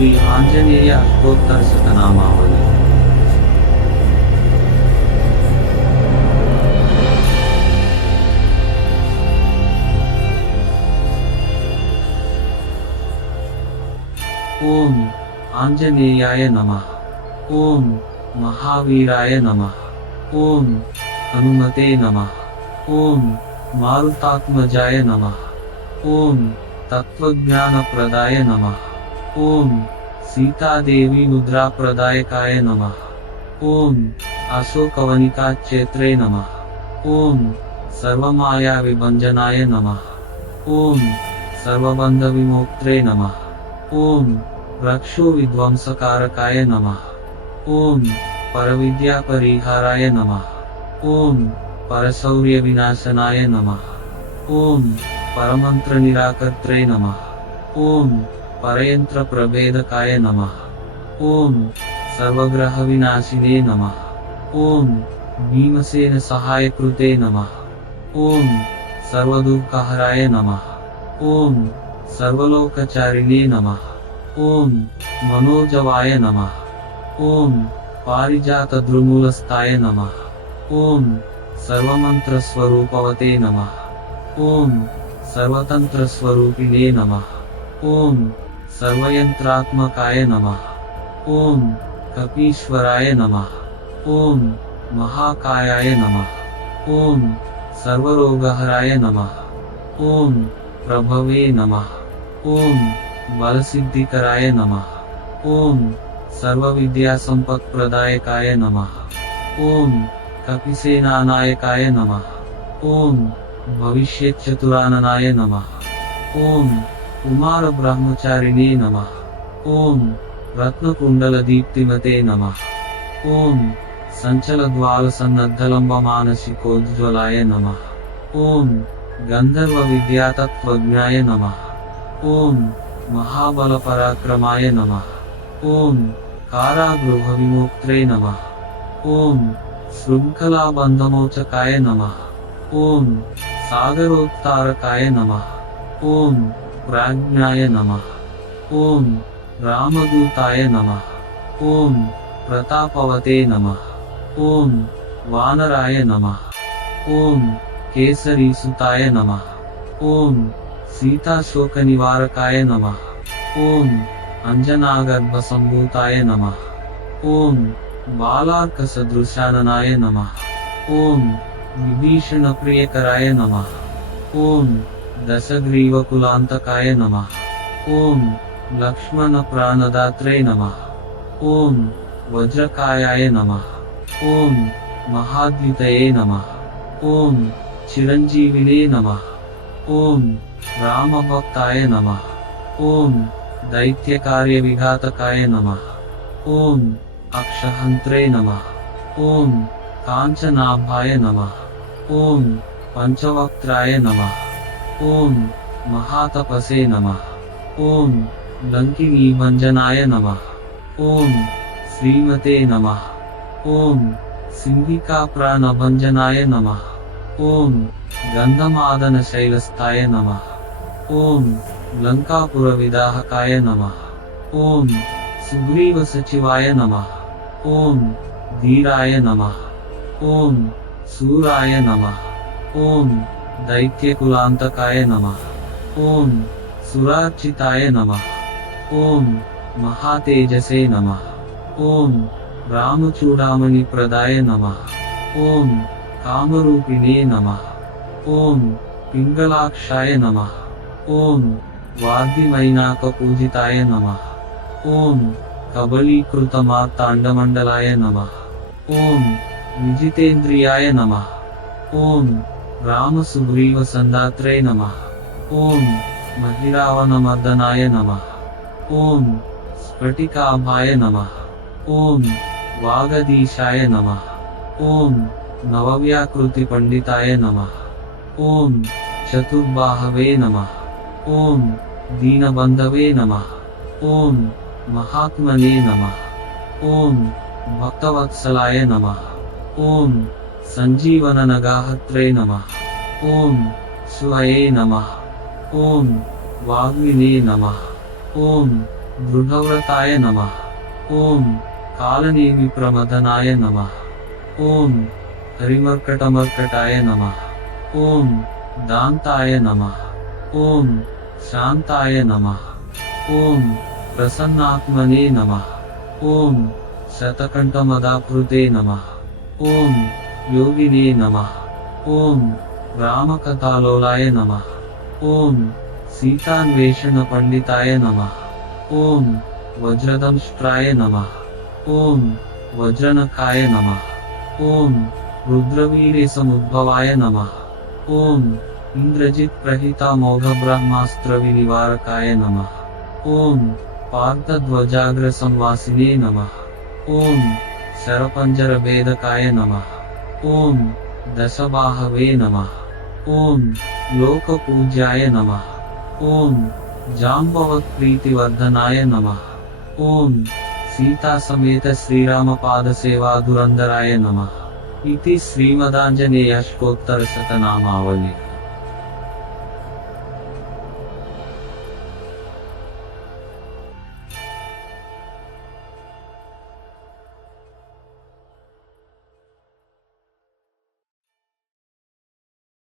श्री आंजनेय अष्टोत्तर शतनामावली। ओम आंजनेयाय नमः। ओम महावीराय नमः। ओम हनुमते नमः। ओम मारुतात्मजाय नमः। ओम तत्वज्ञानप्रदाय नमः। ओम सीतादेवी मुद्राप्रदायकाय नमः। ओम अशोकवनिकाक्षेत्रे नमः। ओम सर्वमायाविभञ्जनाय नमः। ओम सर्वबन्धविमोक्त्रे नमः। ओम रक्षोविध्वंसकारकाय नमः। ओम परविद्यापरिहाराय नमः। ओम परशौर्यविनाशनाय नमः। ओम परमन्त्रनिराकर्त्रे नमः। ओम परयन्त्रप्रभेदकाय नमः। ओम सर्वग्रहविनाशिने नमः। ओम भीमसेनसहायकृते नमः। ओम सर्वदुःखहराय नमः। ओम सर्वलोकचारिणे नमः। ओम मनोजवाय नमः। ओम पारिजातद्रुमूलस्थाय नमः। ओम सर्वमन्त्रस्वरूपवते नमः। ओम सर्वतन्त्रस्वरूपिणे नमः। ओम सर्वयन्त्रात्मकाय नमः। ओम कपीश्वराय नमः। ओम महाकायाय नमः। ओम सर्वरोगहराय नमः। ओम प्रभवे नमः। ओम बलसिद्धिकराय नमः। ओम सर्वविद्यासम्पत्प्रदायकाय नमः। ओम कपिसेनानायकाय नमः। ओम भविष्यच्चतुराननाय नमः। ओम कुमारब्रह्मचारिणे नमः। ओम रत्नकुण्डलदीप्तिमते नमः। ओम सञ्चलद्वालसन्नद्धलम्बमानसिकोज्ज्वलाय नमः। ओम गन्धर्वविद्यातत्त्वज्ञाय नमः। ओम महाबलपराक्रमाय नमः। ओम कारागृहविमोक्त्रे नमः। ओम शृङ्खलाबन्धमोचकाय नमः। ओम सागरोत्तारकाय नमः। ओम प्राज्ञाय नमः। ओम रामदूताय नमः। ओम प्रतापवते नमः। ओम वानराय नमः। ओम केसरीसुताय नमः। ओम सीताशोकनिवारकाय नमः। ओम अंजनागर्भसम्भूताय नमः। ओम बालार्कसदृशाननाय नमः। ओम विभीषणप्रियकराय नमः। ओम दशग्रीवकुलान्तकाय नमः। ओम लक्ष्मणप्राणदात्रे नमः। ओम वज्रकायाय नमः। ओम महाद्वितये नमः। ओम चिरञ्जीविने नमः। ओम रामभक्ताय नमः। ओम दैत्यकार्यविघातकाय नमः। ओम अक्षहन्त्रे नमः। ओम काञ्चनाभाय नमः। ओम पंचवक्त्राय नमः। ओम महातपसे नमः। ओम लंकिनीभञ्जनाय नमः। ओम श्रीमते नमः। ओम सिंहिकाप्राणभञ्जनाय नमः। ओम गन्धमादनशैलस्थाय नमः। ओम लंकापुरविदाहकाय नमः। ओम सुग्रीवसचिवाय नमः। ओम धीराय नमः। ओम सूराय नमः। ओम दैत्यकुलान्तकाय नमः। ओम सुरार्चिताय नमः। ओम महातेजसे नमः। ओम रामचूडामणिप्रदाय नमः। ओम कामरूपिणे नमः। ओम पिङ्गलाक्षाय नमः। ओम वाद्यमैनाकपूजिताय नमः। ओम कबलीकृतमार्ताण्डमण्डलाय नमः। ओम विजितेन्द्रियाय नमः। ओम रामसुग्रीवसन्धात्रे नमः। ओम महिरावणमर्दनाय नमः। ओम स्फटिकाभाय नमः। ओम वागधीशाय नमः। ओम नवव्याकृतिपण्डिताय नमः। ओम चतुर्बाहवे नमः। ओम दीनबन्धवे नमः। ओम महात्मने नमः। ओम भक्तवत्सलाय नमः। ओम सञ्जीवननगाहत्रे नमः। ओम शिवये नमः। ओम वाग्मिने नमः। ओम దృఢవ్రతాయ నమః. ఓం కాలనేమిప్రమదనాయ నమః. ఓం హరిమర్కటమర్కటాయ నమః. ఓం దాంతాయ నమః. ఓం శాంతాయ నమః. ఓం ప్రసన్నాత్మనే నమః. ఓం శతకంఠమదాకృతే నమః. ఓం యోగినే నమః. ఓం రామకథాలోలాయ నమః. ఓం సీతాన్వేషణ పండితాయ నమః. ఓం వజ్రదంష్ట్రాయ నమః. ఓం వజ్రనఖాయ నమః. ఓం రుద్రవీరేసముద్భవాయ నమః. ఓం ఇంద్రజిత్ ప్రహితామోఘబ్రహ్మాస్త్ర వినివారకాయ నమః. ఓం పార్థధ్వజాగ్ర సంవాసినే నమః. ఓం శరపంజరభేదకాయ నమః. ఓం దశబాహవే నమః. ఓం లోకపూజ్యాయ నమః. ఓం జాంబవత్ప్రీతివర్ధనాయ నమః. ఓం సీతాసమేత శ్రీరామపాదసేవాధురంధరాయ నమః. इति श्रीमदाञ्जनेयाष्टोत्तरशतनामावली।